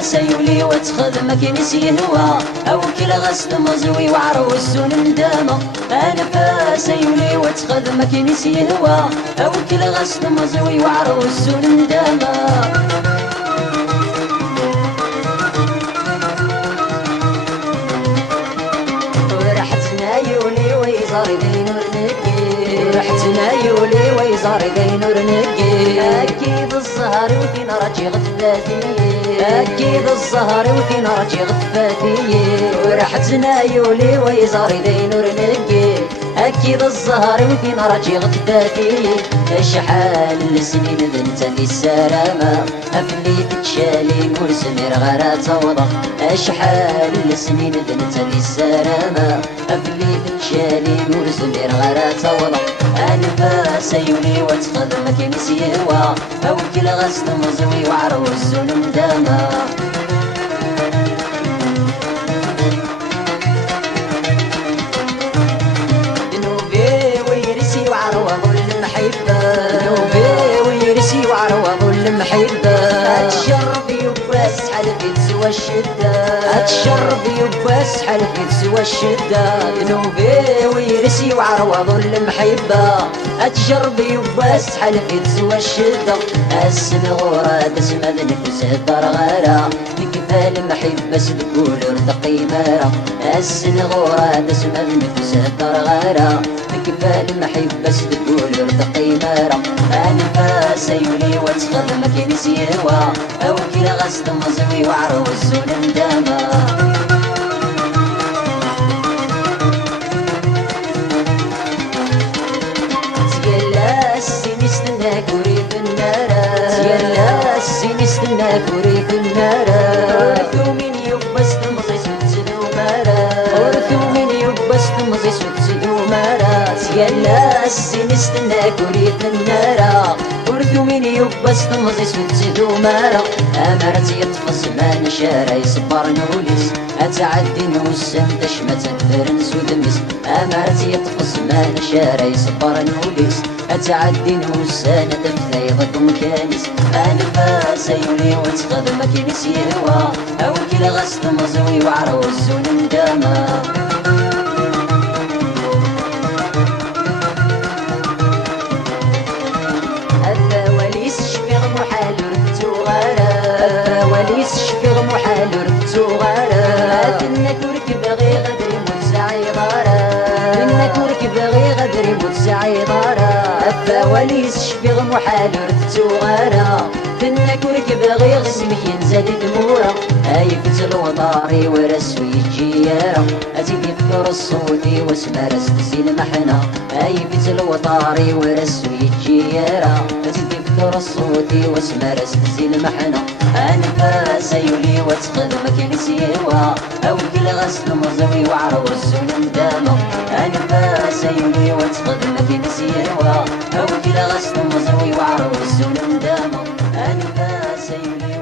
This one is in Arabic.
سيولي وتخذ ما كينس يهوى او كل غسل مزوي وعروس ندامة. انا سيولي وتخذ ما كينس يهوى او كل غسل مزوي وعروس ندامة. ورحتنا يولي ويزاري دينور نقي، ورحتنا يولي ويزاري دينور نقي. اكيد الزهر وفين راجي غفلاتي، اكيد الزهر وفين راجي غفاتي. ورحتنا يولي ويزاري دينور نقي، اكيد الزهر وفين راجي غفاتي. شحال السنين بنتني السلامة افلي تتشالي مرسمير غير توضح. شحال السنين بنتني السلامة افلي تتشالي مرسمير غير توضح. انا سيولي وتخذ ما كينس يهوى او كل غسل مزوي وعروس ندامة. المحبة اتشرب يباس حلفت سوى الشدة، اتشرب يباس حلفت سوى الشدة. ذنوبي ويرسي وعروض المحبة اتشرب يباس حلفت سوى الشدة. السنغورة تسمى نفس الدرغالة كيفا المحبة تقول ارتقي مارا. السنغورة تسمى نفس الدرغالة كيفا المحبة تقول ارتقي مارا. انا سيولي وتخذ ما كينس يهوى او كل غسل مزوي وعروس ندامة. تيلا السين يستناك وريك النارا، تيلا السين يستناك وريك النارا. ورثو من يبس تمضي سوتسدو مارا، ورثو من يبس تمضي سوتسدو مارا. تيلا السين يستناك وريك النارا، ورثو من يبس تمضي سوتسدو مارا. امرت يطفص ما نشارى يصبر نوليس اتعدي نوسم تشمت فرنس ودمس. امرت يطفص ما نشارى يصبر نوليس اتعدي نوسان تفثيضك مكانس. انا سيولي وتخذ ما كينس يهوى او كل غسل مزوي وعروس ندامة. شفيغ محال ورثو غارة منك وركب غي غدر يموت ساعي ضارة، منك وركب غي غدر يموت ساعي ضارة. الفواليس شفيغ محال ورثو غارة منك وركب غي غسمك ينزل دمورة. هاي فتل وطاري ورسوي الجيارة ازيد يفكر الصوتي واسمع رستسي المحنة. هاي فتل وطاري ورسوي الجيارة ازيد يفكر الصوتي واسمع رستسي المحنة. انا سيولي وتخذ ما كينس يهوى او كل غسل مزوي وعروس ندامة. انا سيولي وتخذ ما كينس يهوى او كل غسل مزوي وعروس ندامة. انا سيولي